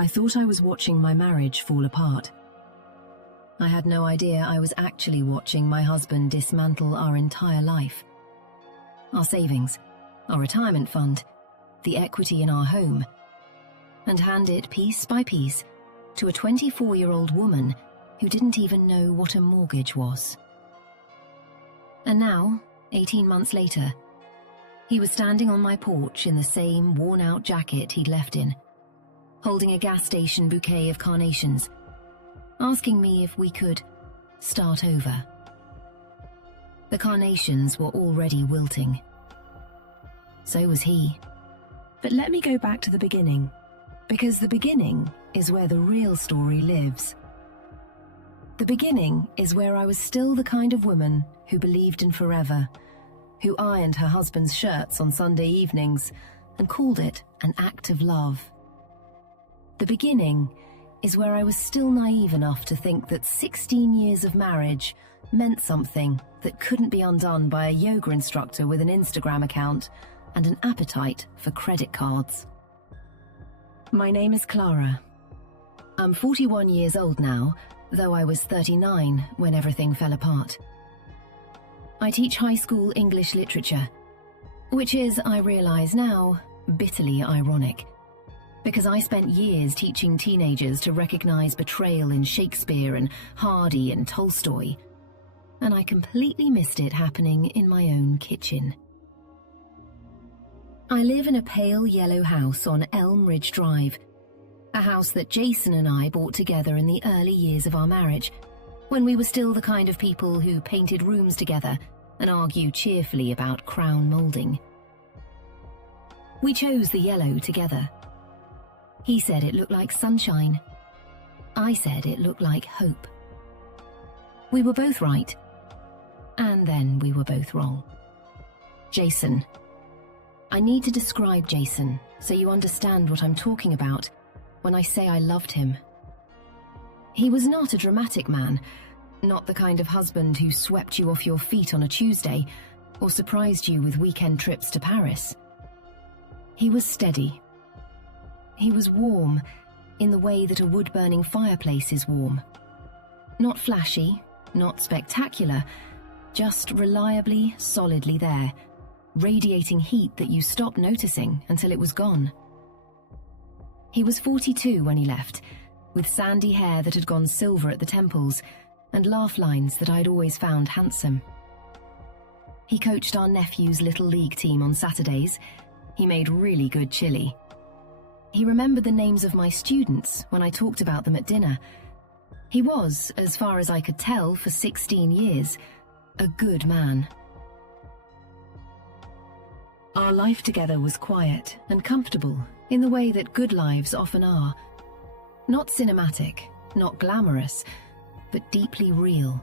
I thought I was watching my marriage fall apart. I had no idea I was actually watching my husband dismantle our entire life. Our savings, our retirement fund, the equity in our home, and hand it piece by piece to a 24-year-old woman who didn't even know what a mortgage was. And now, 18 months later, he was standing on my porch in the same worn-out jacket he'd left in, holding a gas station bouquet of carnations, asking me if we could start over. The carnations were already wilting. So was he. But let me go back to the beginning, because the beginning is where the real story lives. The beginning is where I was still the kind of woman who believed in forever, who ironed her husband's shirts on Sunday evenings and called it an act of love. The beginning is where I was still naive enough to think that 16 years of marriage meant something that couldn't be undone by a yoga instructor with an Instagram account and an appetite for credit cards. My name is Clara. I'm 41 years old now, though I was 39 when everything fell apart. I teach high school English literature, which is, I realize now, bitterly ironic, because I spent years teaching teenagers to recognize betrayal in Shakespeare and Hardy and Tolstoy, and I completely missed it happening in my own kitchen. I live in a pale yellow house on Elm Ridge Drive, a house that Jason and I bought together in the early years of our marriage, when we were still the kind of people who painted rooms together and argued cheerfully about crown molding. We chose the yellow together. He said it looked like sunshine. I said it looked like hope. We were both right, and then we were both wrong. Jason. I need to describe Jason so you understand what I'm talking about when I say I loved him. He was not a dramatic man, not the kind of husband who swept you off your feet on a Tuesday or surprised you with weekend trips to Paris. He was steady. He was warm in the way that a wood-burning fireplace is warm. Not flashy, not spectacular, just reliably, solidly there, radiating heat that you stopped noticing until it was gone. He was 42 when he left, with sandy hair that had gone silver at the temples and laugh lines that I'd always found handsome. He coached our nephew's little league team on Saturdays. He made really good chili. He remembered the names of my students when I talked about them at dinner. He was, as far as I could tell for 16 years, a good man. Our life together was quiet and comfortable in the way that good lives often are. Not cinematic, not glamorous, but deeply real.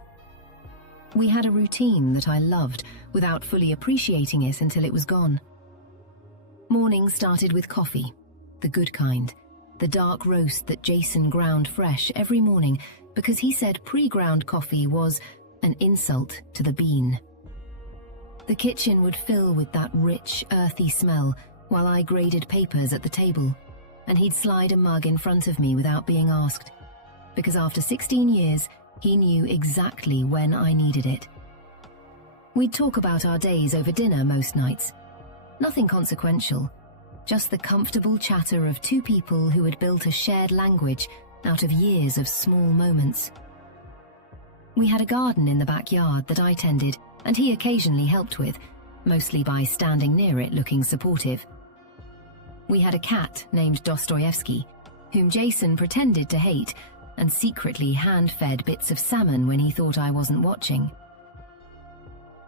We had a routine that I loved without fully appreciating it until it was gone. Mornings started with coffee, the good kind, the dark roast that Jason ground fresh every morning because he said pre-ground coffee was an insult to the bean. The kitchen would fill with that rich, earthy smell while I graded papers at the table, and he'd slide a mug in front of me without being asked, because after 16 years, he knew exactly when I needed it. We'd talk about our days over dinner most nights. Nothing consequential, just the comfortable chatter of two people who had built a shared language out of years of small moments. We had a garden in the backyard that I tended, and he occasionally helped with, mostly by standing near it looking supportive. We had a cat named Dostoevsky, whom Jason pretended to hate and secretly hand-fed bits of salmon when he thought I wasn't watching.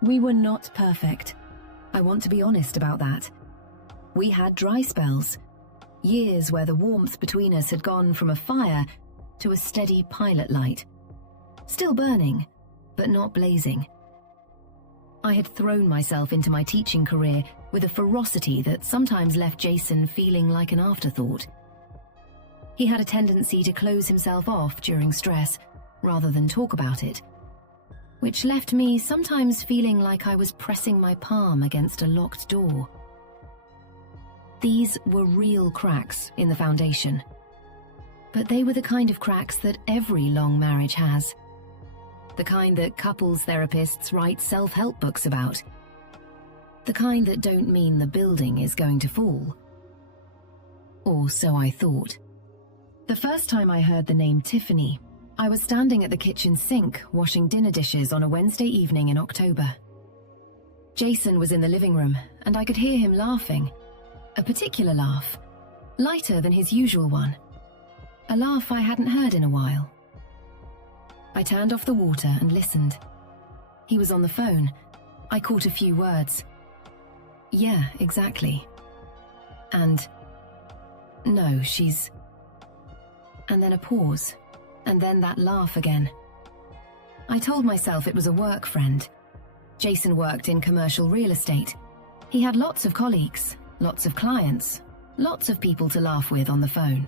We were not perfect. I want to be honest about that. We had dry spells, years where the warmth between us had gone from a fire to a steady pilot light. Still burning, but not blazing. I had thrown myself into my teaching career with a ferocity that sometimes left Jason feeling like an afterthought. He had a tendency to close himself off during stress, rather than talk about it, which left me sometimes feeling like I was pressing my palm against a locked door. These were real cracks in the foundation. but they were the kind of cracks that every long marriage has. The kind that couples therapists write self-help books about. The kind that don't mean the building is going to fall. Or so I thought. The first time I heard the name Tiffany, I was standing at the kitchen sink washing dinner dishes on a Wednesday evening in October. Jason was in the living room, and I could hear him laughing. A particular laugh, lighter than his usual one. A laugh I hadn't heard in a while. I turned off the water and listened. He was on the phone. I caught a few words. Yeah, exactly. And no, she's... And then a pause, and then that laugh again. I told myself it was a work friend. Jason worked in commercial real estate. He had lots of colleagues, lots of clients, lots of people to laugh with on the phone.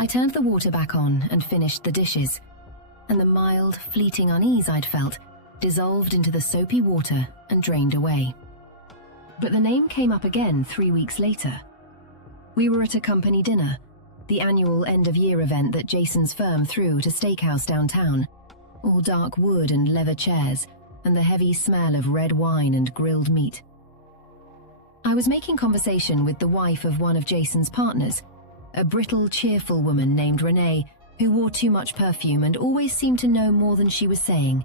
I turned the water back on and finished the dishes, and the mild, fleeting unease I'd felt dissolved into the soapy water and drained away. But the name came up again 3 weeks later. We were at a company dinner, the annual end-of-year event that Jason's firm threw at a steakhouse downtown, all dark wood and leather chairs, and the heavy smell of red wine and grilled meat. I was making conversation with the wife of one of Jason's partners, a brittle, cheerful woman named Renee, who wore too much perfume and always seemed to know more than she was saying.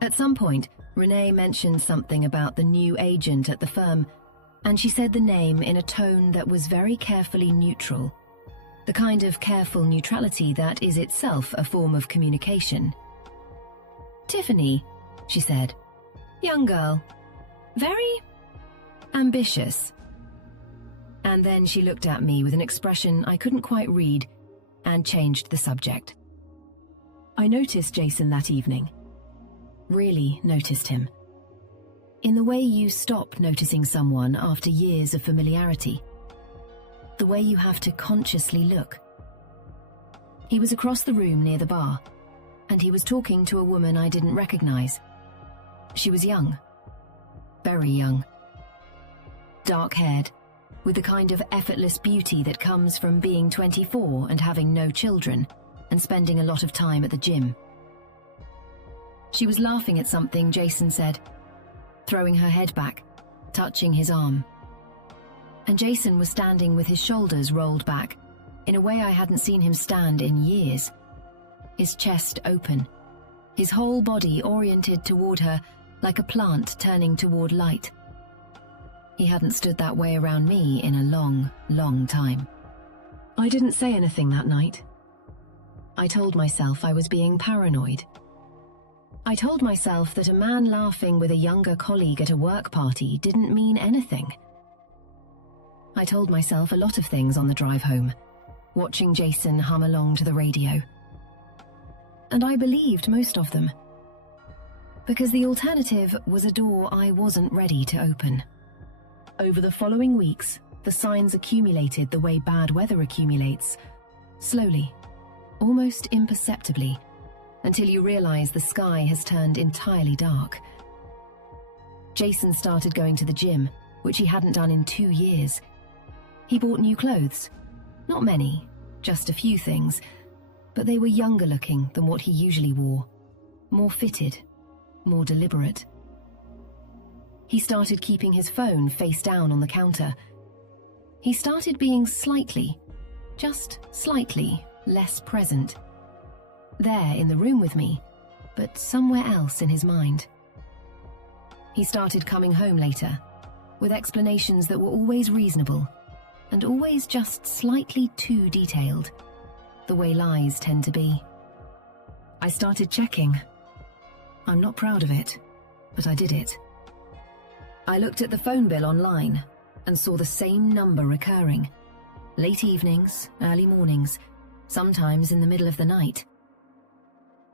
At some point, Renee mentioned something about the new agent at the firm, and she said the name in a tone that was very carefully neutral, the kind of careful neutrality that is itself a form of communication. Tiffany, she said. Young girl. Very ambitious. And then she looked at me with an expression I couldn't quite read and changed the subject. I noticed Jason that evening. Really noticed him. In the way you stop noticing someone after years of familiarity. The way you have to consciously look. He was across the room near the bar, and he was talking to a woman I didn't recognize. She was young. Very young. Dark-haired, with the kind of effortless beauty that comes from being 24 and having no children, and spending a lot of time at the gym. She was laughing at something Jason said, throwing her head back, touching his arm. And Jason was standing with his shoulders rolled back, in a way I hadn't seen him stand in years. His chest open, his whole body oriented toward her like a plant turning toward light. He hadn't stood that way around me in a long, long time. I didn't say anything that night. I told myself I was being paranoid. I told myself that a man laughing with a younger colleague at a work party didn't mean anything. I told myself a lot of things on the drive home, watching Jason hum along to the radio. And I believed most of them. Because the alternative was a door I wasn't ready to open. Over the following weeks, the signs accumulated the way bad weather accumulates, slowly, almost imperceptibly, until you realize the sky has turned entirely dark. Jason started going to the gym, which he hadn't done in 2 years. He bought new clothes. Not many, just a few things, but they were younger looking than what he usually wore, more fitted, more deliberate. He started keeping his phone face down on the counter. He started being slightly, just slightly, less present. There in the room with me, but somewhere else in his mind. He started coming home later, with explanations that were always reasonable, and always just slightly too detailed, the way lies tend to be. I started checking. I'm not proud of it, but I did it. I looked at the phone bill online and saw the same number recurring. Late evenings, early mornings, sometimes in the middle of the night.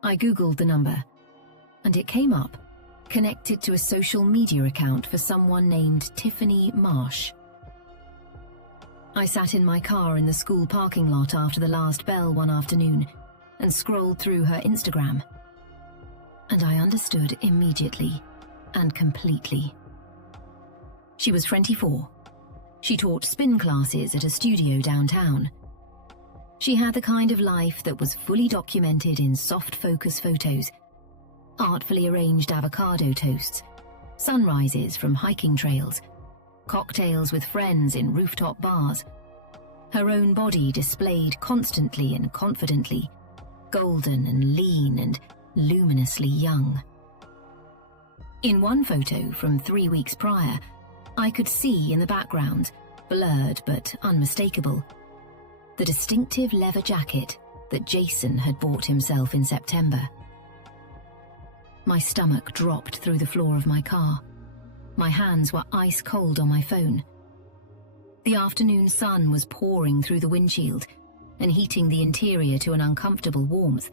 I Googled the number, and it came up, connected to a social media account for someone named Tiffany Marsh. I sat in my car in the school parking lot after the last bell one afternoon and scrolled through her Instagram. And I understood immediately and completely. She was 24. She taught spin classes at a studio downtown. She had the kind of life that was fully documented in soft focus photos, artfully arranged avocado toasts, sunrises from hiking trails, cocktails with friends in rooftop bars, her own body displayed constantly and confidently, golden and lean and luminously young. In one photo from 3 weeks prior, I could see in the background, blurred but unmistakable, the distinctive leather jacket that Jason had bought himself in September. My stomach dropped through the floor of my car. My hands were ice cold on my phone. The afternoon sun was pouring through the windshield and heating the interior to an uncomfortable warmth.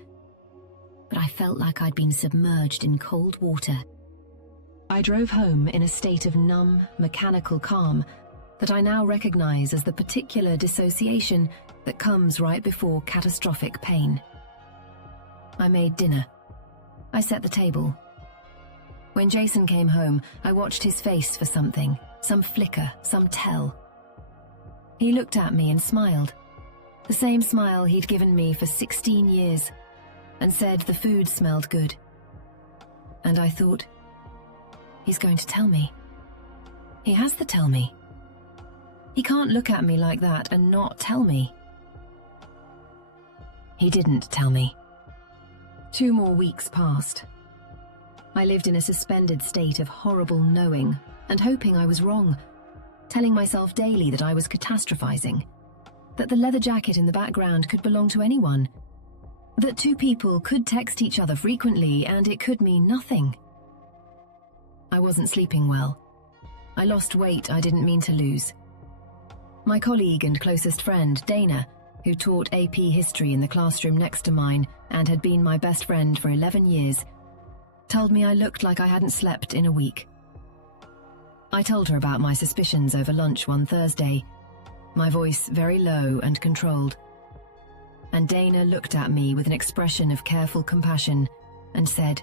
But I felt like I'd been submerged in cold water. I drove home in a state of numb, mechanical calm that I now recognize as the particular dissociation that comes right before catastrophic pain. I made dinner. I set the table. When Jason came home, I watched his face for something, some flicker, some tell. He looked at me and smiled, the same smile he'd given me for 16 years, and said the food smelled good. And I thought, he's going to tell me. He has to tell me. He can't look at me like that and not tell me. He didn't tell me. 2 more weeks passed. I lived in a suspended state of horrible knowing and hoping I was wrong, telling myself daily that I was catastrophizing, that the leather jacket in the background could belong to anyone, that 2 people could text each other frequently and it could mean nothing. I wasn't sleeping well. I lost weight I didn't mean to lose. My colleague and closest friend, Dana, who taught AP history in the classroom next to mine and had been my best friend for 11 years, told me I looked like I hadn't slept in a week. I told her about my suspicions over lunch one Thursday, my voice very low and controlled. And Dana looked at me with an expression of careful compassion and said,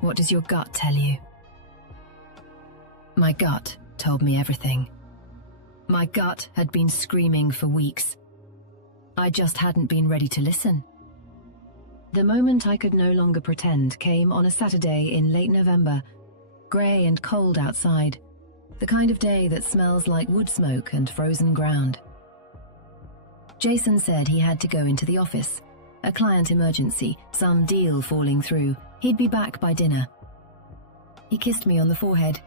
"What does your gut tell you?" My gut told me everything. My gut had been screaming for weeks. I just hadn't been ready to listen. The moment I could no longer pretend came on a Saturday in late November, grey and cold outside, the kind of day that smells like wood smoke and frozen ground. Jason said he had to go into the office, a client emergency, some deal falling through. He'd be back by dinner. He kissed me on the forehead.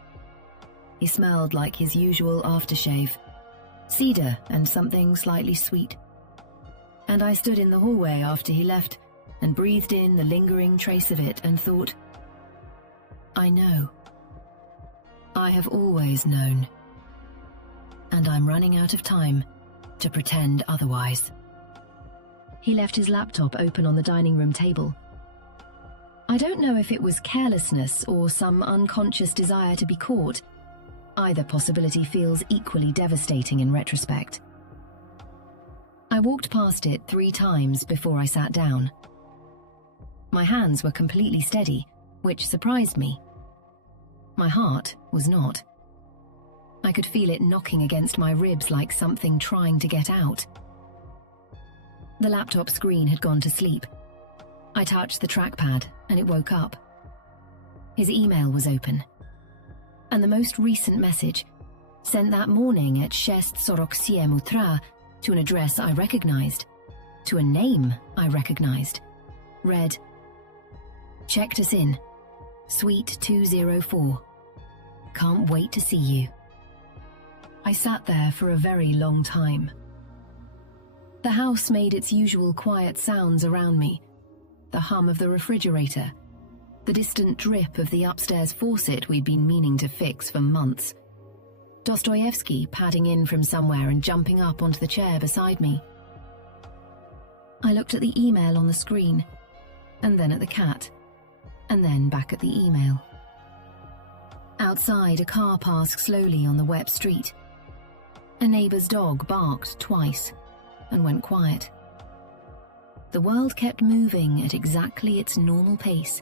He smelled like his usual aftershave, cedar and something slightly sweet. And I stood in the hallway after he left and breathed in the lingering trace of it and thought, I know. I have always known. And I'm running out of time to pretend otherwise. He left his laptop open on the dining room table. I don't know if it was carelessness or some unconscious desire to be caught. Either possibility feels equally devastating in retrospect. I walked past it 3 times before I sat down. My hands were completely steady, which surprised me. My heart was not. I could feel it knocking against my ribs like something trying to get out. The laptop screen had gone to sleep. I touched the trackpad and it woke up. His email was open. And the most recent message, sent that morning at 6:46 utra, to an address I recognized, to a name I recognized, read, "Checked us in, Suite 204. Can't wait to see you." I sat there for a very long time. The house made its usual quiet sounds around me, the hum of the refrigerator, the distant drip of the upstairs faucet we'd been meaning to fix for months, Dostoevsky padding in from somewhere and jumping up onto the chair beside me. I looked at the email on the screen, and then at the cat, and then back at the email. Outside, a car passed slowly on the wet street. A neighbour's dog barked twice and went quiet. The world kept moving at exactly its normal pace,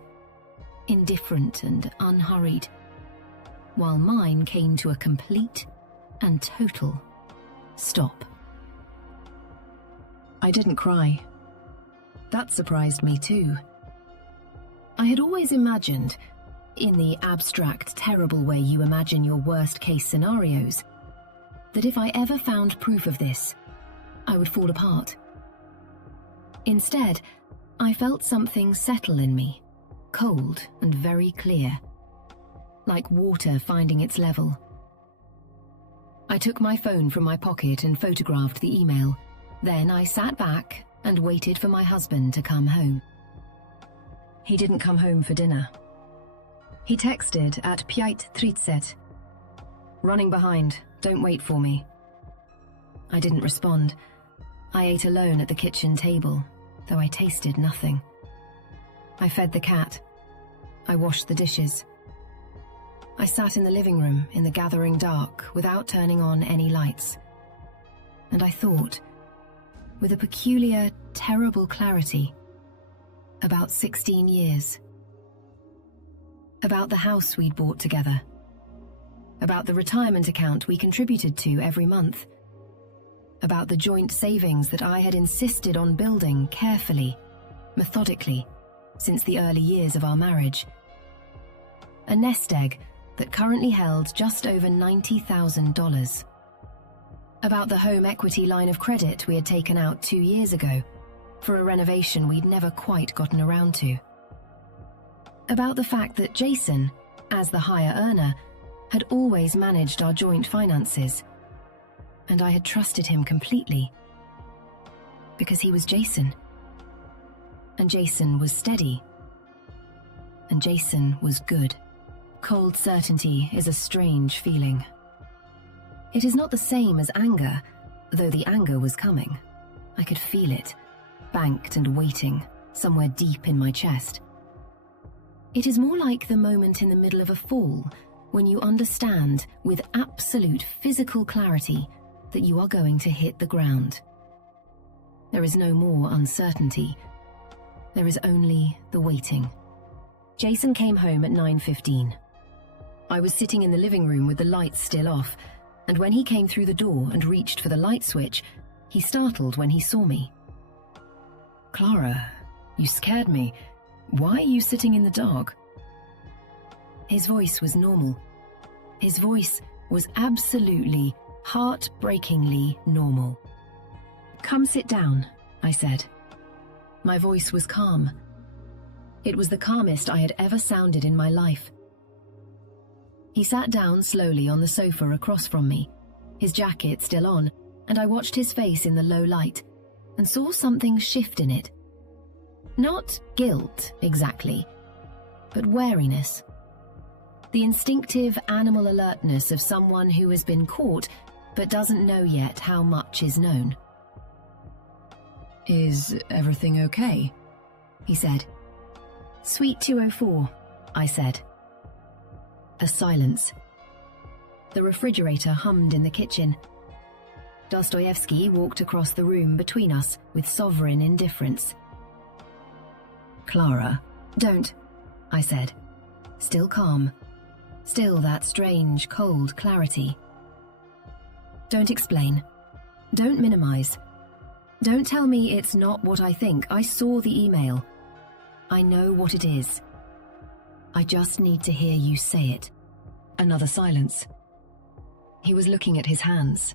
indifferent and unhurried, while mine came to a complete and total stop. I didn't cry. That surprised me too. I had always imagined, in the abstract, terrible way you imagine your worst-case scenarios, that if I ever found proof of this, I would fall apart. Instead, I felt something settle in me, cold and very clear, like water finding its level. I took my phone from my pocket and photographed the email. Then I sat back and waited for my husband to come home. He didn't come home for dinner. He texted at 5:30. Running behind, don't wait for me. I didn't respond. I ate alone at the kitchen table, though I tasted nothing. I fed the cat. I washed the dishes. I sat in the living room in the gathering dark without turning on any lights. And I thought, with a peculiar, terrible clarity, about 16 years. About the house we'd bought together. About the retirement account we contributed to every month. About the joint savings that I had insisted on building carefully, methodically, since the early years of our marriage. A nest egg that currently held just over $90,000. About the home equity line of credit we had taken out 2 years ago for a renovation we'd never quite gotten around to. About the fact that Jason, as the higher earner, had always managed our joint finances, and I had trusted him completely. Because he was Jason. And Jason was steady. And Jason was good. Cold certainty is a strange feeling. It is not the same as anger, though the anger was coming. I could feel it, banked and waiting, somewhere deep in my chest. It is more like the moment in the middle of a fall, when you understand with absolute physical clarity that you are going to hit the ground. There is no more uncertainty. There is only the waiting. Jason came home at 9:15. I was sitting in the living room with the lights still off, and when he came through the door and reached for the light switch, he startled when he saw me. "Clara, you scared me. Why are you sitting in the dark?" His voice was normal. His voice was absolutely, heartbreakingly normal. "Come sit down," I said. My voice was calm. It was the calmest I had ever sounded in my life. He sat down slowly on the sofa across from me, his jacket still on, and I watched his face in the low light and saw something shift in it. Not guilt, exactly, but wariness. The instinctive animal alertness of someone who has been caught but doesn't know yet how much is known. "Is everything okay?" he said. "Suite 204, I said. A silence. The refrigerator hummed in the kitchen. Dostoevsky walked across the room between us with sovereign indifference. "Clara, don't," I said, still calm, still that strange, cold clarity. "Don't explain. Don't minimize. Don't tell me it's not what I think. I saw the email. I know what it is. I just need to hear you say it." Another silence. He was looking at his hands.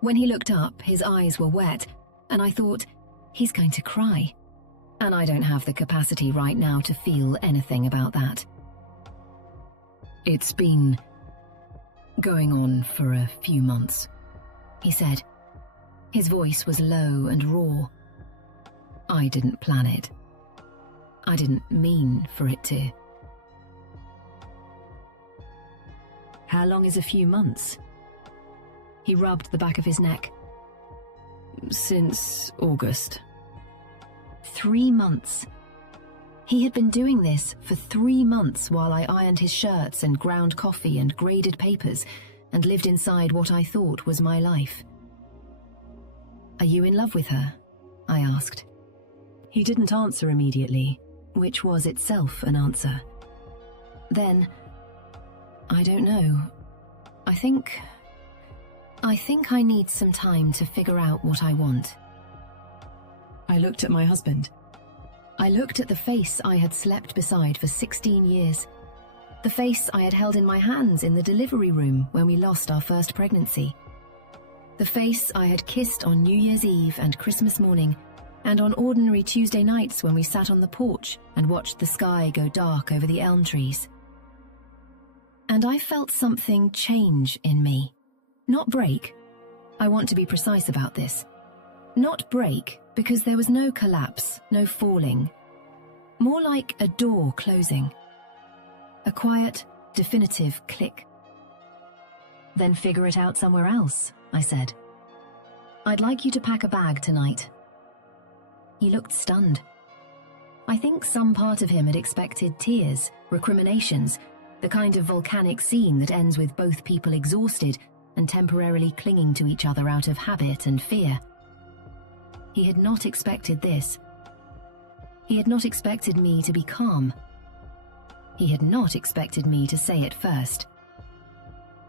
When he looked up, his eyes were wet, and I thought, he's going to cry. And I don't have the capacity right now to feel anything about that. "It's been going on for a few months," he said. His voice was low and raw. "I didn't plan it. I didn't mean for it to." "How long is a few months?" He rubbed the back of his neck. "Since August." 3 months. He had been doing this for 3 months while I ironed his shirts and ground coffee and graded papers and lived inside what I thought was my life. "Are you in love with her?" I asked. He didn't answer immediately, which was itself an answer. Then, "I don't know. I think I need some time to figure out what I want." I looked at my husband. I looked at the face I had slept beside for 16 years. The face I had held in my hands in the delivery room when we lost our first pregnancy. The face I had kissed on New Year's Eve and Christmas morning, and on ordinary Tuesday nights when we sat on the porch and watched the sky go dark over the elm trees. And I felt something change in me. Not break. I want to be precise about this. Not break, because there was no collapse, no falling. More like a door closing. A quiet, definitive click. Then figure it out somewhere else, I said. I'd like you to pack a bag tonight. He looked stunned. I think some part of him had expected tears, recriminations, the kind of volcanic scene that ends with both people exhausted and temporarily clinging to each other out of habit and fear. He had not expected this. He had not expected me to be calm. He had not expected me to say it first.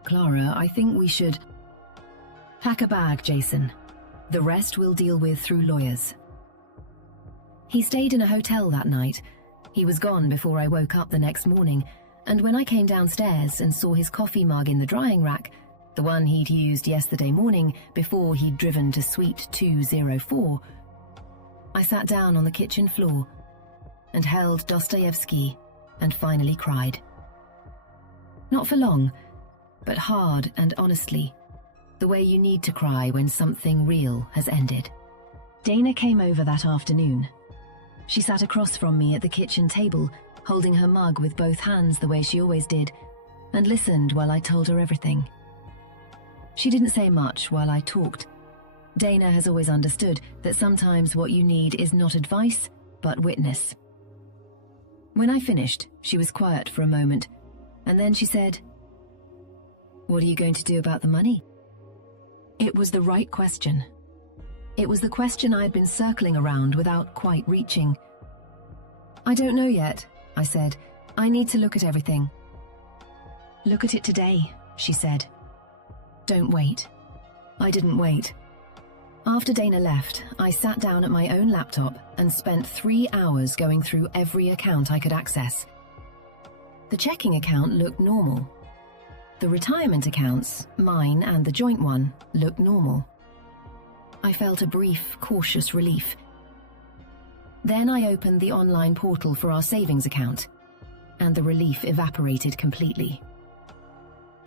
Clara, I think we should... Pack a bag, Jason. The rest we'll deal with through lawyers. He stayed in a hotel that night. He was gone before I woke up the next morning, and when I came downstairs and saw his coffee mug in the drying rack, the one he'd used yesterday morning before he'd driven to Suite 204, I sat down on the kitchen floor and held Dostoevsky and finally cried. Not for long, but hard and honestly, the way you need to cry when something real has ended. Dana came over that afternoon. She sat across from me at the kitchen table, holding her mug with both hands the way she always did, and listened while I told her everything. She didn't say much while I talked. Dana has always understood that sometimes what you need is not advice, but witness. When I finished, she was quiet for a moment, and then she said, "What are you going to do about the money?" It was the right question. It was the question I had been circling around without quite reaching. "I don't know yet," I said. "I need to look at everything." "Look at it today," she said. "Don't wait." I didn't wait. After Dana left, I sat down at my own laptop and spent 3 hours going through every account I could access. The checking account looked normal. The retirement accounts, mine and the joint one, looked normal. I felt a brief, cautious relief. Then I opened the online portal for our savings account, and the relief evaporated completely.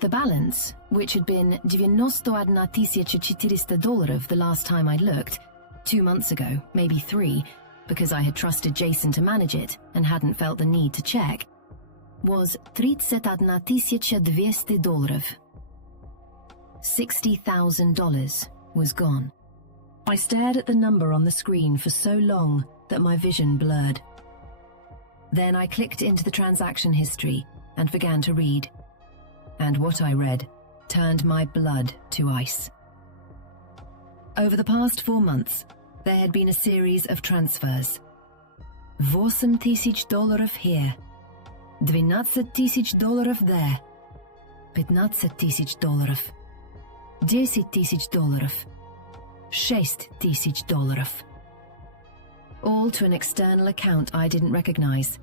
The balance, which had been $91,400 the last time I'd looked, 2 months ago, maybe 3, because I had trusted Jason to manage it and hadn't felt the need to check, was $31,200. $60,000 was gone. I stared at the number on the screen for so long that my vision blurred. Then I clicked into the transaction history and began to read. And what I read turned my blood to ice. Over the past 4 months, there had been a series of transfers. $8,000 here, $12,000 there, $15,000, $10,000, $6,000. All to an external account I didn't recognize.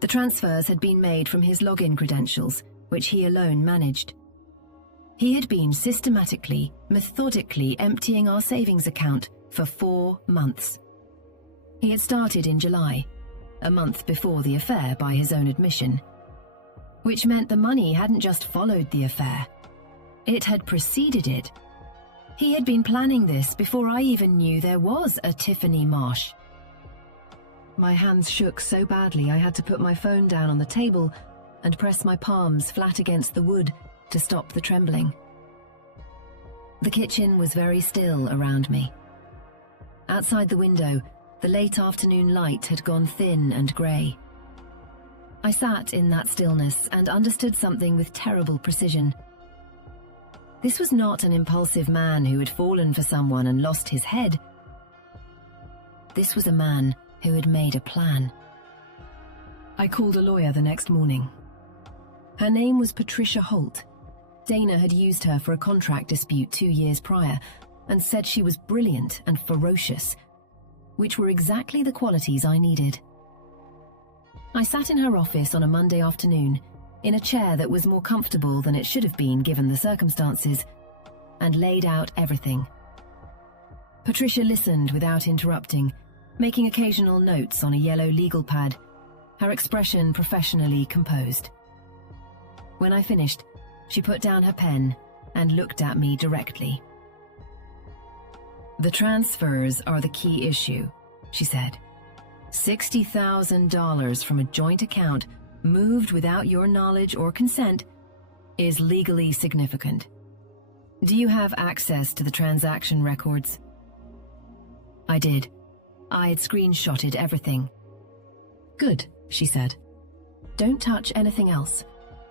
The transfers had been made from his login credentials, which he alone managed. He had been systematically, methodically emptying our savings account for 4 months. He had started in July, a month before the affair by his own admission, which meant the money hadn't just followed the affair. It had preceded it. He had been planning this before I even knew there was a Tiffany Marsh. My hands shook so badly I had to put my phone down on the table and press my palms flat against the wood to stop the trembling. The kitchen was very still around me. Outside the window, the late afternoon light had gone thin and grey. I sat in that stillness and understood something with terrible precision. This was not an impulsive man who had fallen for someone and lost his head. This was a man who had made a plan. I called a lawyer the next morning. Her name was Patricia Holt. Dana had used her for a contract dispute 2 years prior and said she was brilliant and ferocious, which were exactly the qualities I needed. I sat in her office on a Monday afternoon, in a chair that was more comfortable than it should have been given the circumstances, and laid out everything. Patricia listened without interrupting, making occasional notes on a yellow legal pad, her expression professionally composed. When I finished, she put down her pen and looked at me directly. "The transfers are the key issue," she said. $60,000 from a joint account moved without your knowledge or consent is legally significant. Do you have access to the transaction records? I did. I had screenshotted everything. Good, she said. Don't touch anything else.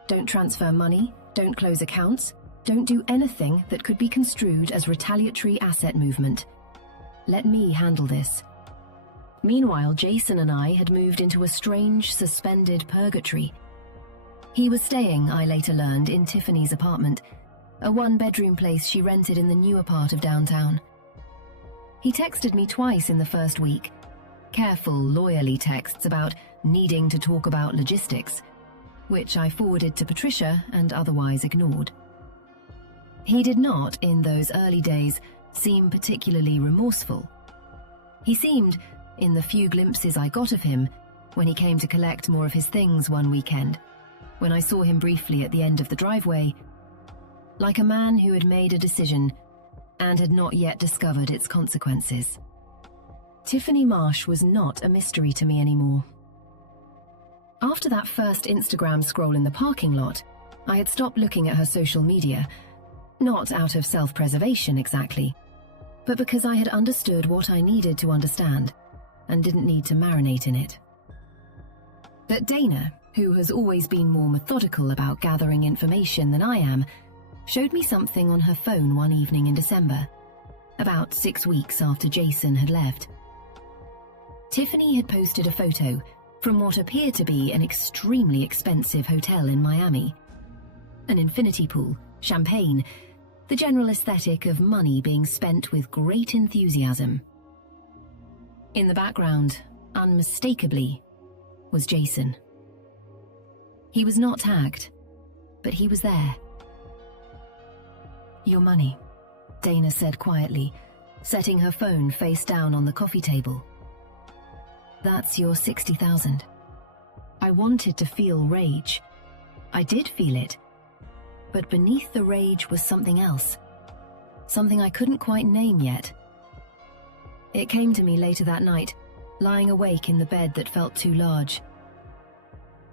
Don't transfer money, don't close accounts, don't do anything that could be construed as retaliatory asset movement. Let me handle this. Meanwhile, Jason and I had moved into a strange, suspended purgatory. He was staying, I later learned, in Tiffany's apartment, a one-bedroom place she rented in the newer part of downtown. He texted me twice in the first week, careful, lawyerly texts about needing to talk about logistics, which I forwarded to Patricia and otherwise ignored. He did not, in those early days, seem particularly remorseful. He seemed, in the few glimpses I got of him, when he came to collect more of his things one weekend, when I saw him briefly at the end of the driveway, like a man who had made a decision and had not yet discovered its consequences. Tiffany Marsh was not a mystery to me anymore. After that first Instagram scroll in the parking lot, I had stopped looking at her social media, not out of self-preservation exactly, but because I had understood what I needed to understand and didn't need to marinate in it. But Dana, who has always been more methodical about gathering information than I am, showed me something on her phone one evening in December, about 6 weeks after Jason had left. Tiffany had posted a photo from what appeared to be an extremely expensive hotel in Miami. An infinity pool, champagne, the general aesthetic of money being spent with great enthusiasm. In the background, unmistakably, was Jason. He was not tagged, but he was there. "Your money," Dana said quietly, setting her phone face down on the coffee table. "That's your 60,000. I wanted to feel rage. I did feel it. But beneath the rage was something else. Something I couldn't quite name yet. It came to me later that night, lying awake in the bed that felt too large.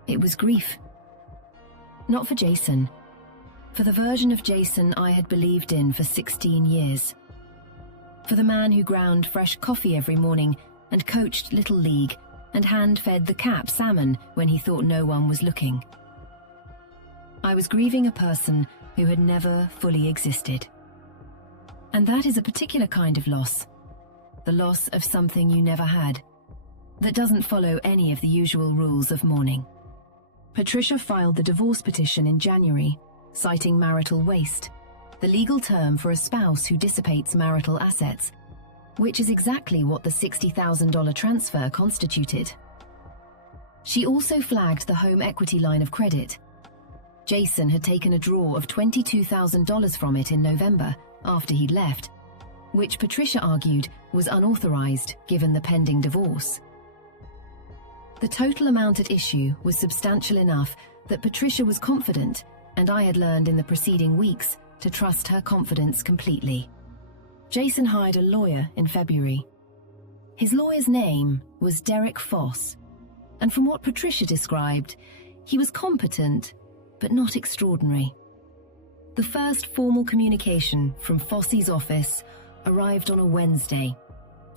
It was grief. Not for Jason. For the version of Jason I had believed in for 16 years. For the man who ground fresh coffee every morning and coached Little League and hand-fed the cat salmon when he thought no one was looking. I was grieving a person who had never fully existed. And that is a particular kind of loss. The loss of something you never had, that doesn't follow any of the usual rules of mourning. Patricia filed the divorce petition in January, citing marital waste, the legal term for a spouse who dissipates marital assets, which is exactly what the $60,000 transfer constituted. She also flagged the home equity line of credit. Jason had taken a draw of $22,000 from it in November, after he'd left, which Patricia argued was unauthorized given the pending divorce. The total amount at issue was substantial enough that Patricia was confident, and I had learned in the preceding weeks to trust her confidence completely. Jason hired a lawyer in February. His lawyer's name was Derek Foss, and from what Patricia described, he was competent, but not extraordinary. The first formal communication from Foss's office arrived on a Wednesday,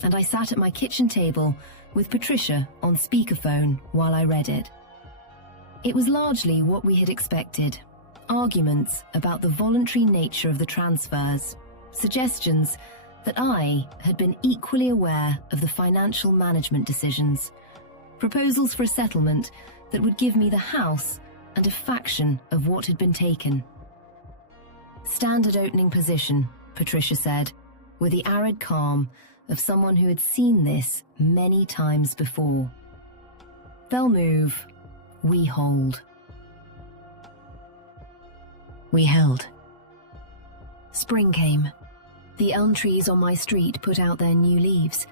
and I sat at my kitchen table with Patricia on speakerphone while I read it. It was largely what we had expected, arguments about the voluntary nature of the transfers, suggestions that I had been equally aware of the financial management decisions, proposals for a settlement that would give me the house and a fraction of what had been taken. "Standard opening position," Patricia said, with the arid calm of someone who had seen this many times before. They'll move, we hold. We held. Spring came. The elm trees on my street put out their new leaves,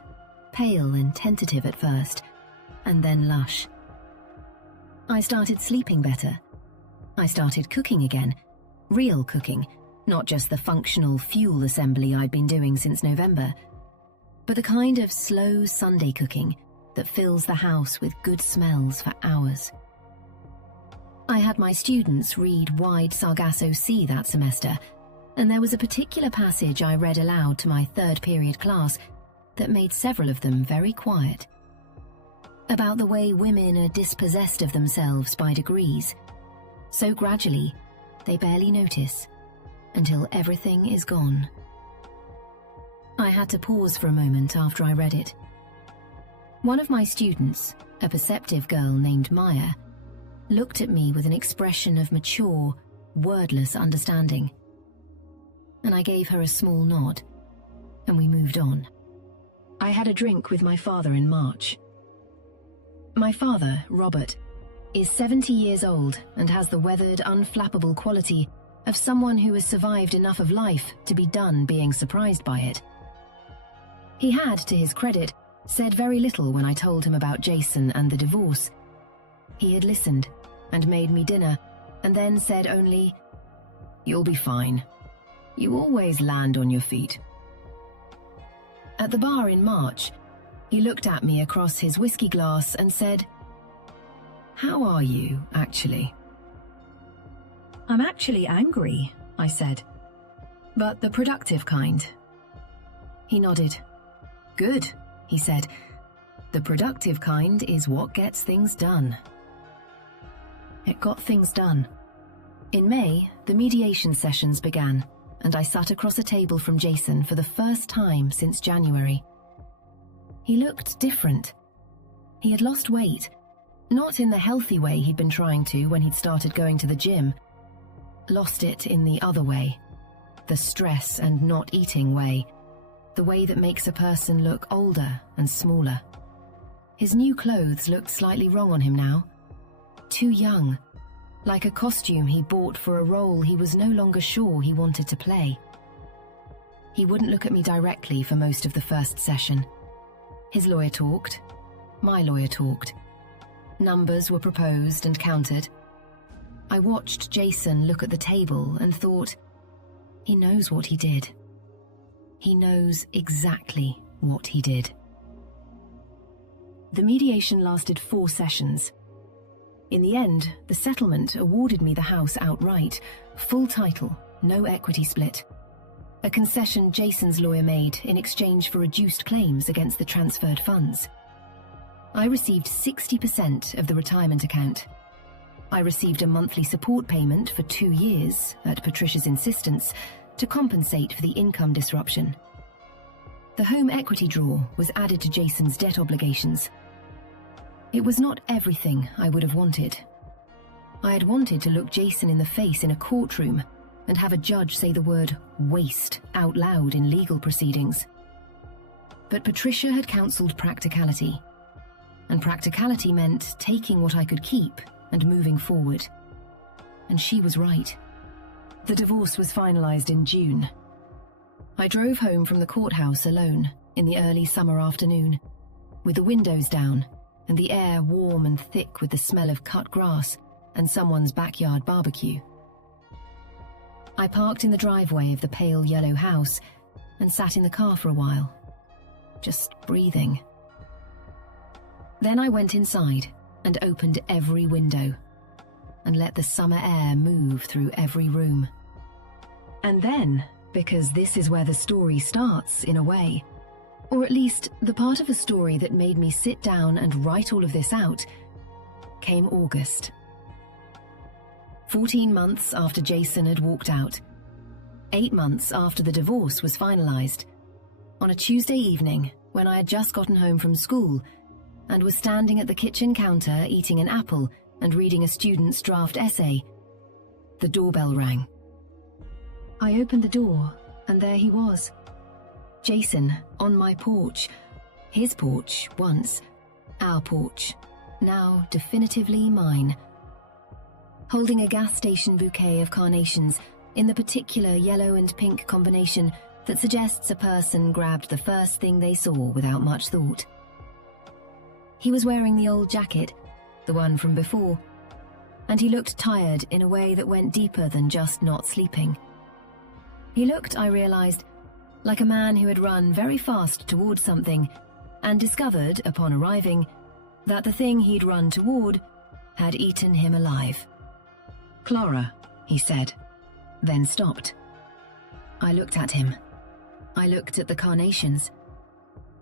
pale and tentative at first, and then lush. I started sleeping better. I started cooking again, real cooking, not just the functional fuel assembly I'd been doing since November, but the kind of slow Sunday cooking that fills the house with good smells for hours. I had my students read Wide Sargasso Sea that semester, and there was a particular passage I read aloud to my third period class that made several of them very quiet. About the way women are dispossessed of themselves by degrees, so gradually they barely notice until everything is gone. I had to pause for a moment after I read it. One of my students, a perceptive girl named Maya, looked at me with an expression of mature, wordless understanding. And I gave her a small nod, and we moved on. I had a drink with my father in March. My father, Robert, is 70 years old and has the weathered, unflappable quality of someone who has survived enough of life to be done being surprised by it. He had, to his credit, said very little when I told him about Jason and the divorce. He had listened and made me dinner, and then said only, "You'll be fine. You always land on your feet." At the bar in March, he looked at me across his whiskey glass and said, "How are you, actually?" "I'm actually angry," I said, "but the productive kind." He nodded. "Good," he said. "The productive kind is what gets things done." It got things done. In May, the mediation sessions began, and I sat across a table from Jason for the first time since January. He looked different. He had lost weight, not in the healthy way he'd been trying to when he'd started going to the gym. Lost it in the other way, the stress and not eating way, the way that makes a person look older and smaller. His new clothes looked slightly wrong on him now. Too young, like a costume he bought for a role he was no longer sure he wanted to play. He wouldn't look at me directly for most of the first session. His lawyer talked. My lawyer talked. Numbers were proposed and counted. I watched Jason look at the table and thought, he knows what he did. He knows exactly what he did. The mediation lasted 4 sessions. In the end, the settlement awarded me the house outright, full title, no equity split. A concession Jason's lawyer made in exchange for reduced claims against the transferred funds. I received 60% of the retirement account. I received a monthly support payment for 2 years, at Patricia's insistence, to compensate for the income disruption. The home equity draw was added to Jason's debt obligations. It was not everything I would have wanted. I had wanted to look Jason in the face in a courtroom and have a judge say the word waste out loud in legal proceedings. But Patricia had counselled practicality, and practicality meant taking what I could keep and moving forward. And she was right. The divorce was finalised in June. I drove home from the courthouse alone in the early summer afternoon, with the windows down and the air warm and thick with the smell of cut grass and someone's backyard barbecue. I parked in the driveway of the pale yellow house and sat in the car for a while, just breathing. Then I went inside and opened every window and let the summer air move through every room. And then, because this is where the story starts in a way, or at least the part of a story that made me sit down and write all of this out, came August. 14 months after Jason had walked out, 8 months after the divorce was finalised, on a Tuesday evening when I had just gotten home from school and was standing at the kitchen counter eating an apple and reading a student's draft essay, the doorbell rang. I opened the door, and there he was. Jason, on my porch. His porch, once. Our porch. Now definitively mine. Holding a gas station bouquet of carnations in the particular yellow and pink combination that suggests a person grabbed the first thing they saw without much thought. He was wearing the old jacket, the one from before, and he looked tired in a way that went deeper than just not sleeping. He looked, I realized, like a man who had run very fast towards something and discovered, upon arriving, that the thing he'd run toward had eaten him alive. "Clara," he said, then stopped. I looked at him. I looked at the carnations.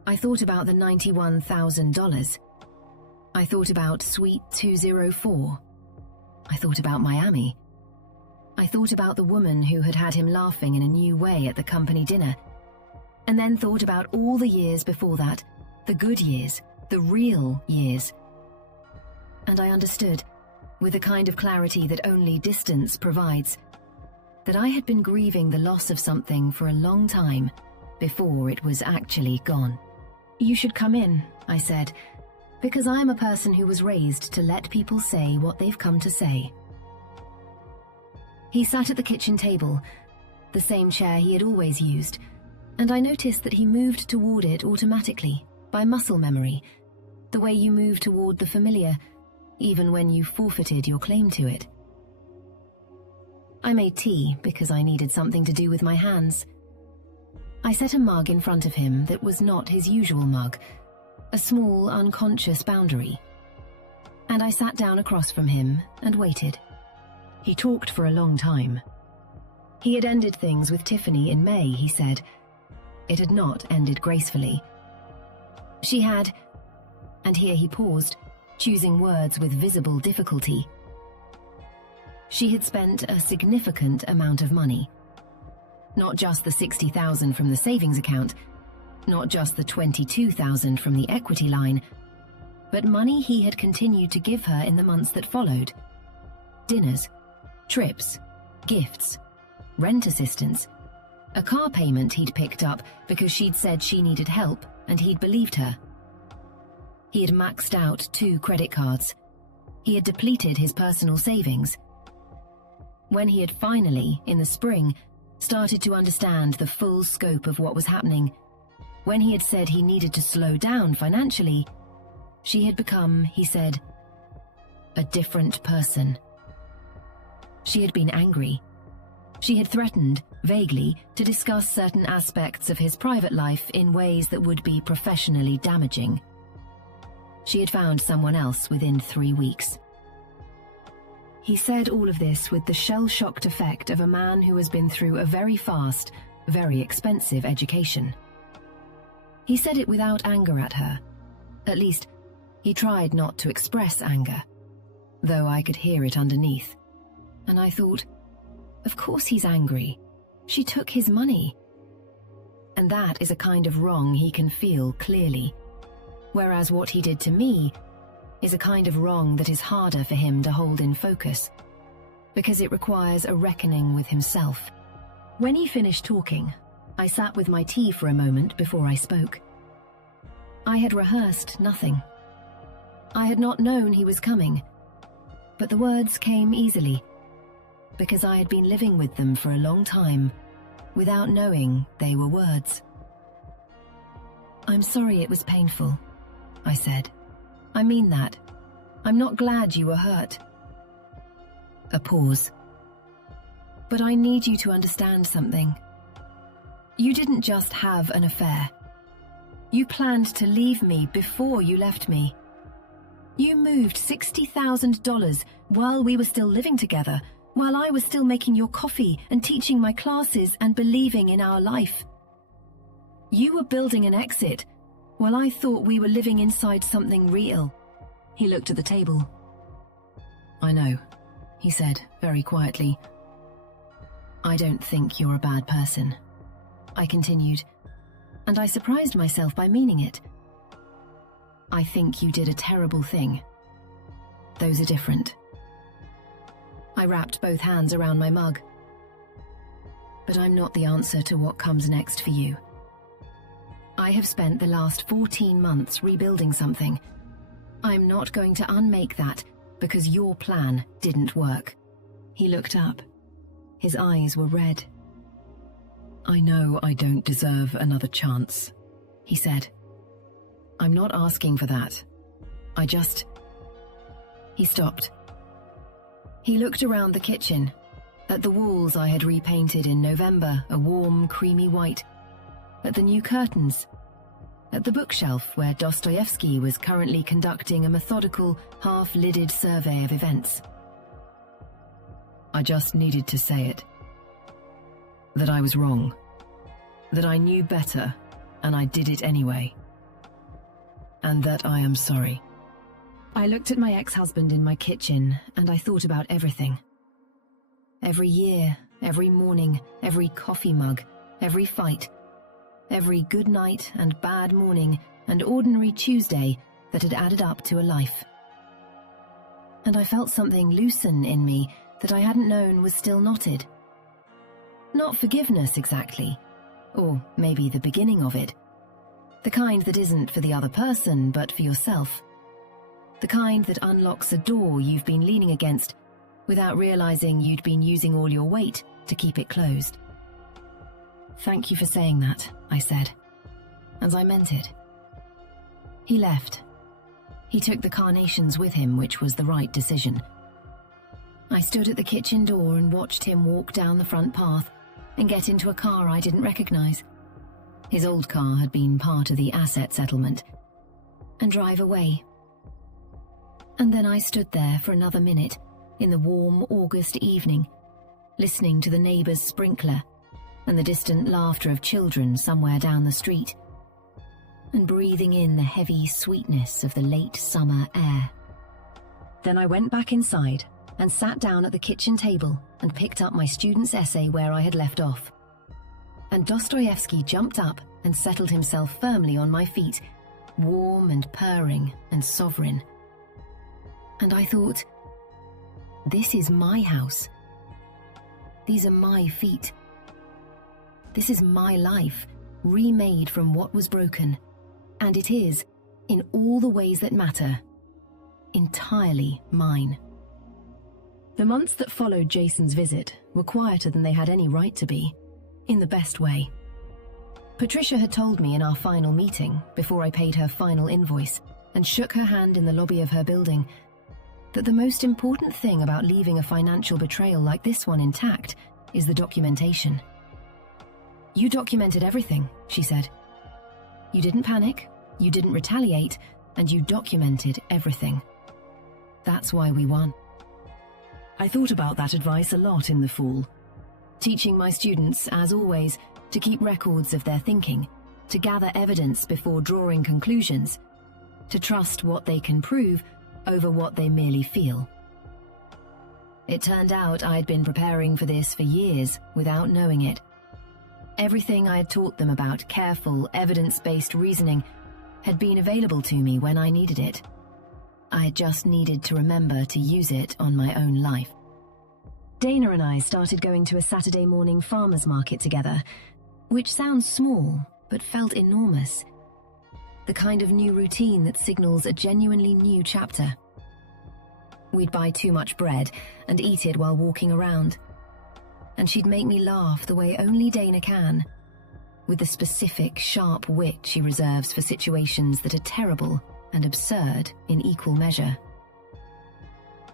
I thought about the $91,000. I thought about Suite 204. I thought about Miami. I thought about the woman who had had him laughing in a new way at the company dinner, and then thought about all the years before that, the good years, the real years. And I understood, with the kind of clarity that only distance provides, that I had been grieving the loss of something for a long time before it was actually gone. "You should come in," I said, because I am a person who was raised to let people say what they've come to say. He sat at the kitchen table, the same chair he had always used, and I noticed that he moved toward it automatically, by muscle memory, the way you move toward the familiar, even when you forfeited your claim to it. I made tea because I needed something to do with my hands. I set a mug in front of him that was not his usual mug, a small, unconscious boundary. And I sat down across from him and waited. He talked for a long time. He had ended things with Tiffany in May, he said. It had not ended gracefully. She had, and here he paused, choosing words with visible difficulty. She had spent a significant amount of money. Not just the $60,000 from the savings account, not just the $22,000 from the equity line, but money he had continued to give her in the months that followed. Dinners, trips, gifts, rent assistance, a car payment he'd picked up because she'd said she needed help and he'd believed her. He had maxed out 2 credit cards. He had depleted his personal savings. When he had finally, in the spring, started to understand the full scope of what was happening, when he had said he needed to slow down financially, she had become, he said, a different person. She had been angry. She had threatened, vaguely, to discuss certain aspects of his private life in ways that would be professionally damaging. She had found someone else within 3 weeks. He said all of this with the shell-shocked effect of a man who has been through a very fast, very expensive education. He said it without anger at her. At least, he tried not to express anger, though I could hear it underneath. And I thought, of course he's angry. She took his money. And that is a kind of wrong he can feel clearly, whereas what he did to me is a kind of wrong that is harder for him to hold in focus, because it requires a reckoning with himself. When he finished talking, I sat with my tea for a moment before I spoke. I had rehearsed nothing. I had not known he was coming, but the words came easily, because I had been living with them for a long time, without knowing they were words. "I'm sorry it was painful," I said. "I mean that. I'm not glad you were hurt." A pause. "But I need you to understand something. You didn't just have an affair. You planned to leave me before you left me. You moved $60,000 while we were still living together, while I was still making your coffee and teaching my classes and believing in our life. You were building an exit, while I thought we were living inside something real." He looked at the table. "I know," he said very quietly. "I don't think you're a bad person," I continued, and I surprised myself by meaning it. "I think you did a terrible thing. Those are different." I wrapped both hands around my mug. "But I'm not the answer to what comes next for you. I have spent the last 14 months rebuilding something. I'm not going to unmake that because your plan didn't work." He looked up. His eyes were red. "I know I don't deserve another chance," he said. "I'm not asking for that. I just..." He stopped. He looked around the kitchen, at the walls I had repainted in November a warm, creamy white, at the new curtains, at the bookshelf where Dostoevsky was currently conducting a methodical, half-lidded survey of events. "I just needed to say it. That I was wrong. That I knew better, and I did it anyway. And that I am sorry." I looked at my ex-husband in my kitchen, and I thought about everything. Every year, every morning, every coffee mug, every fight, every good night and bad morning and ordinary Tuesday that had added up to a life. And I felt something loosen in me that I hadn't known was still knotted. Not forgiveness exactly, or maybe the beginning of it. The kind that isn't for the other person but for yourself. The kind that unlocks a door you've been leaning against without realizing you'd been using all your weight to keep it closed. "Thank you for saying that," I said, and I meant it. He left. He took the carnations with him, which was the right decision. I stood at the kitchen door and watched him walk down the front path and get into a car I didn't recognize. His old car had been part of the asset settlement, and drive away. And then I stood there for another minute in the warm August evening, listening to the neighbor's sprinkler and the distant laughter of children somewhere down the street, and breathing in the heavy sweetness of the late summer air. Then I went back inside and sat down at the kitchen table and picked up my student's essay where I had left off. And Dostoevsky jumped up and settled himself firmly on my feet, warm and purring and sovereign. And I thought, this is my house. These are my feet. This is my life, remade from what was broken. And it is, in all the ways that matter, entirely mine. The months that followed Jason's visit were quieter than they had any right to be, in the best way. Patricia had told me in our final meeting, before I paid her final invoice and shook her hand in the lobby of her building, that the most important thing about leaving a financial betrayal like this one intact is the documentation. "You documented everything," she said. "You didn't panic, you didn't retaliate, and you documented everything. That's why we won." I thought about that advice a lot in the fall, teaching my students, as always, to keep records of their thinking, to gather evidence before drawing conclusions, to trust what they can prove over what they merely feel. It turned out I had been preparing for this for years without knowing it. Everything I had taught them about careful, evidence-based reasoning had been available to me when I needed it. I just needed to remember to use it on my own life. Dana and I started going to a Saturday morning farmers market together, which sounds small, but felt enormous. The kind of new routine that signals a genuinely new chapter. We'd buy too much bread and eat it while walking around. And she'd make me laugh the way only Dana can, with the specific, sharp wit she reserves for situations that are terrible and absurd in equal measure.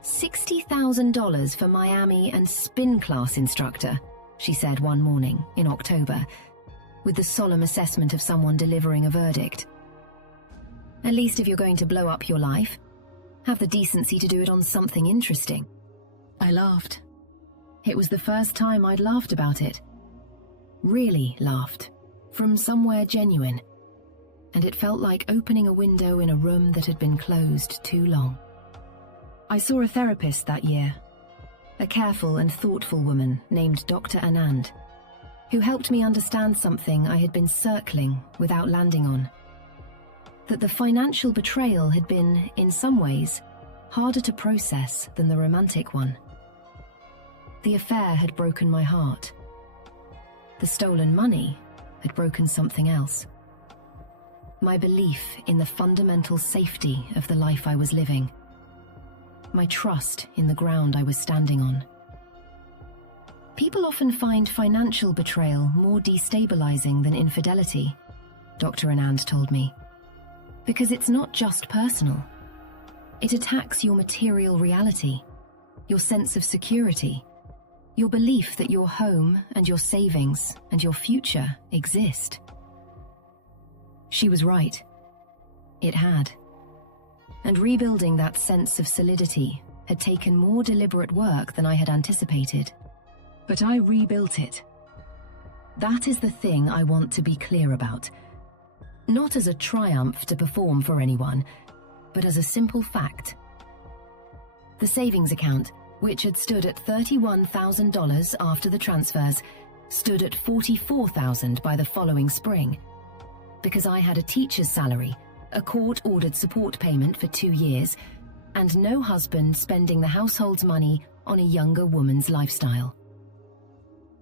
$60,000 for Miami and spin class instructor, she said one morning in October, with the solemn assessment of someone delivering a verdict. At least if you're going to blow up your life, have the decency to do it on something interesting. I laughed. It was the first time I'd laughed about it. Really laughed, from somewhere genuine. And it felt like opening a window in a room that had been closed too long. I saw a therapist that year, a careful and thoughtful woman named Dr. Anand, who helped me understand something I had been circling without landing on. That the financial betrayal had been, in some ways, harder to process than the romantic one. The affair had broken my heart. The stolen money had broken something else. My belief in the fundamental safety of the life I was living. My trust in the ground I was standing on. People often find financial betrayal more destabilizing than infidelity, Dr. Anand told me, because it's not just personal. It attacks your material reality, your sense of security, your belief that your home and your savings and your future exist. She was right. It had. And rebuilding that sense of solidity had taken more deliberate work than I had anticipated. But I rebuilt it. That is the thing I want to be clear about. Not as a triumph to perform for anyone, but as a simple fact. The savings account, which had stood at $31,000 after the transfers, stood at $44,000 by the following spring. Because I had a teacher's salary, a court-ordered support payment for 2 years, and no husband spending the household's money on a younger woman's lifestyle.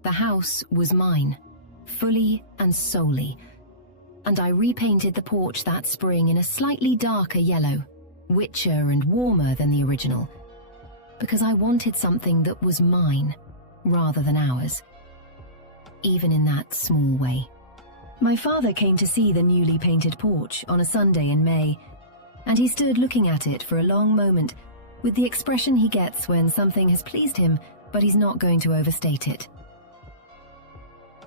The house was mine, fully and solely, and I repainted the porch that spring in a slightly darker yellow, richer and warmer than the original, because I wanted something that was mine, rather than ours, even in that small way. My father came to see the newly painted porch on a Sunday in May, and he stood looking at it for a long moment with the expression he gets when something has pleased him, but he's not going to overstate it.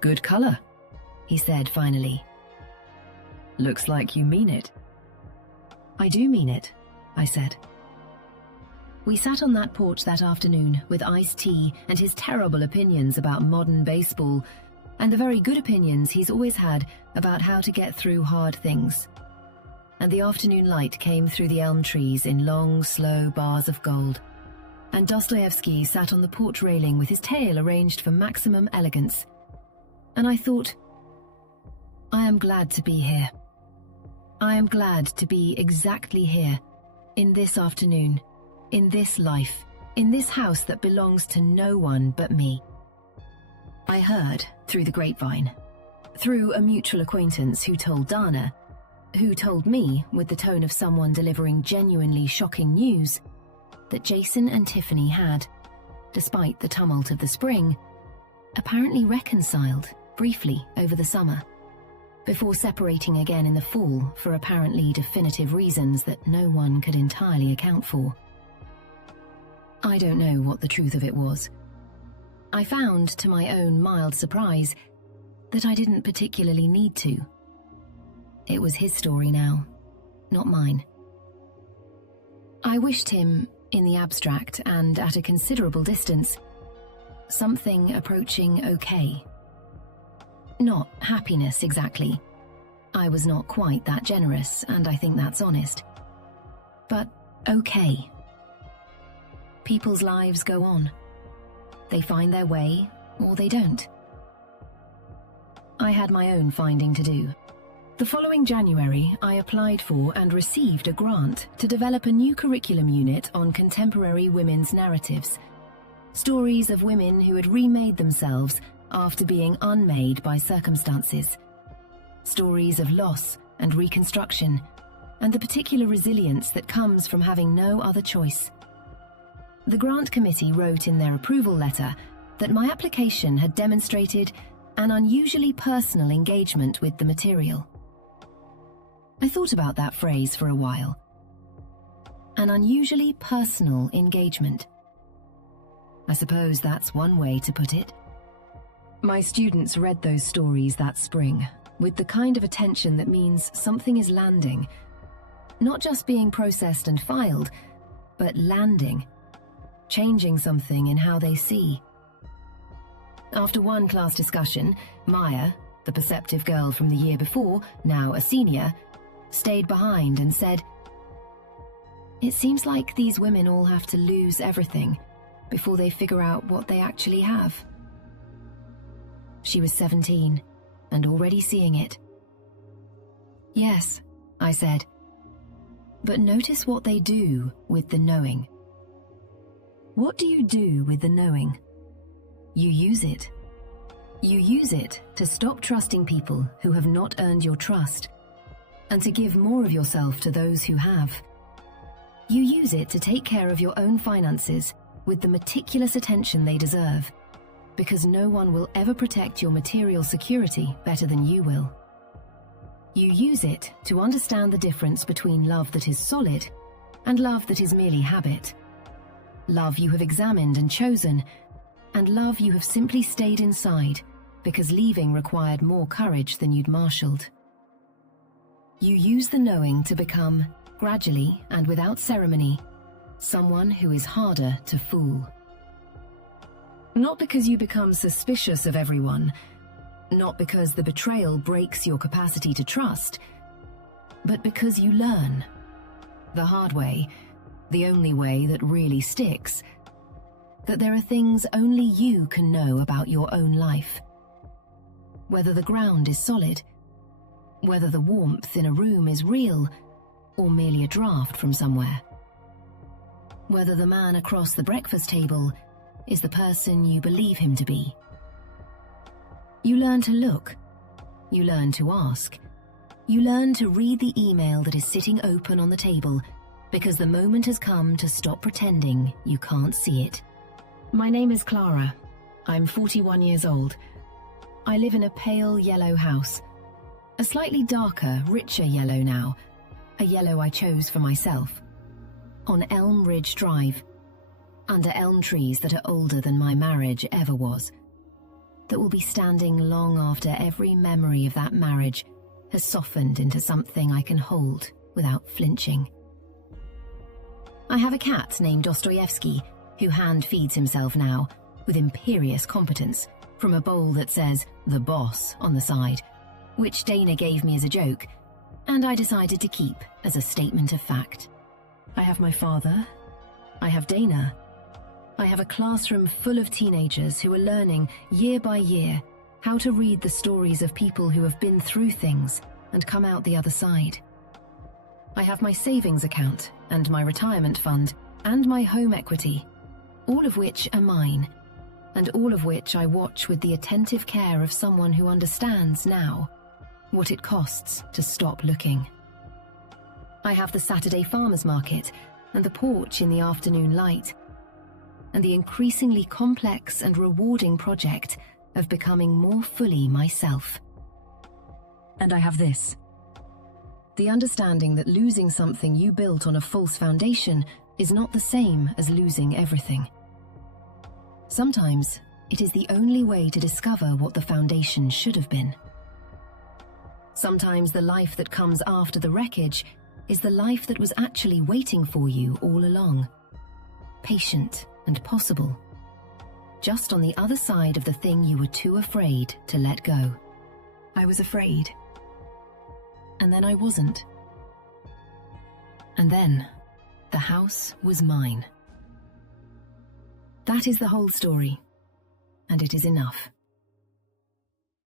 "Good color," he said finally. "Looks like you mean it." "I do mean it," I said. We sat on that porch that afternoon with iced tea and his terrible opinions about modern baseball, and the very good opinions he's always had about how to get through hard things. And the afternoon light came through the elm trees in long, slow bars of gold, and Dostoevsky sat on the porch railing with his tail arranged for maximum elegance. And I thought, I am glad to be here. I am glad to be exactly here, in this afternoon, in this life, in this house that belongs to no one but me. I heard, through the grapevine, through a mutual acquaintance who told Dana, who told me, with the tone of someone delivering genuinely shocking news, that Jason and Tiffany had, despite the tumult of the spring, apparently reconciled briefly over the summer, before separating again in the fall for apparently definitive reasons that no one could entirely account for. I don't know what the truth of it was. I found, to my own mild surprise, that I didn't particularly need to. It was his story now, not mine. I wished him, in the abstract and at a considerable distance, something approaching okay. Not happiness exactly. I was not quite that generous, and I think that's honest. But okay. People's lives go on. They find their way, or they don't. I had my own finding to do. The following January, I applied for and received a grant to develop a new curriculum unit on contemporary women's narratives. Stories of women who had remade themselves after being unmade by circumstances. Stories of loss and reconstruction, and the particular resilience that comes from having no other choice. The grant committee wrote in their approval letter that my application had demonstrated an unusually personal engagement with the material. I thought about that phrase for a while. An unusually personal engagement. I suppose that's one way to put it. My students read those stories that spring with the kind of attention that means something is landing, not just being processed and filed, but landing, changing something in how they see. After one class discussion, Maya, the perceptive girl from the year before, now a senior, stayed behind and said, "It seems like these women all have to lose everything before they figure out what they actually have." She was 17 and already seeing it. "Yes," I said, "but notice what they do with the knowing." What do you do with the knowing? You use it. You use it to stop trusting people who have not earned your trust, and to give more of yourself to those who have. You use it to take care of your own finances with the meticulous attention they deserve, because no one will ever protect your material security better than you will. You use it to understand the difference between love that is solid and love that is merely habit. Love you have examined and chosen, and love you have simply stayed inside because leaving required more courage than you'd marshaled. You use the knowing to become, gradually and without ceremony, someone who is harder to fool. Not because you become suspicious of everyone, not because the betrayal breaks your capacity to trust, but because you learn. The hard way, the only way that really sticks, that there are things only you can know about your own life. Whether the ground is solid, whether the warmth in a room is real or merely a draft from somewhere. Whether the man across the breakfast table is the person you believe him to be. You learn to look. You learn to ask. You learn to read the email that is sitting open on the table because the moment has come to stop pretending you can't see it. My name is Clara. I'm 41 years old. I live in a pale yellow house. A slightly darker, richer yellow now. A yellow I chose for myself. On Elm Ridge Drive. Under elm trees that are older than my marriage ever was. That will be standing long after every memory of that marriage has softened into something I can hold without flinching. I have a cat named Dostoevsky who hand feeds himself now with imperious competence from a bowl that says "The Boss" on the side, which Dana gave me as a joke, and I decided to keep as a statement of fact. I have my father. I have Dana. I have a classroom full of teenagers who are learning, year by year, how to read the stories of people who have been through things and come out the other side. I have my savings account and my retirement fund and my home equity, all of which are mine, and all of which I watch with the attentive care of someone who understands now what it costs to stop looking. I have the Saturday farmers market and the porch in the afternoon light, and the increasingly complex and rewarding project of becoming more fully myself. And I have this. The understanding that losing something you built on a false foundation is not the same as losing everything. Sometimes it is the only way to discover what the foundation should have been. Sometimes the life that comes after the wreckage is the life that was actually waiting for you all along. Patient and possible. Just on the other side of the thing you were too afraid to let go. I was afraid. And then I wasn't. And then the house was mine. That is the whole story, and it is enough.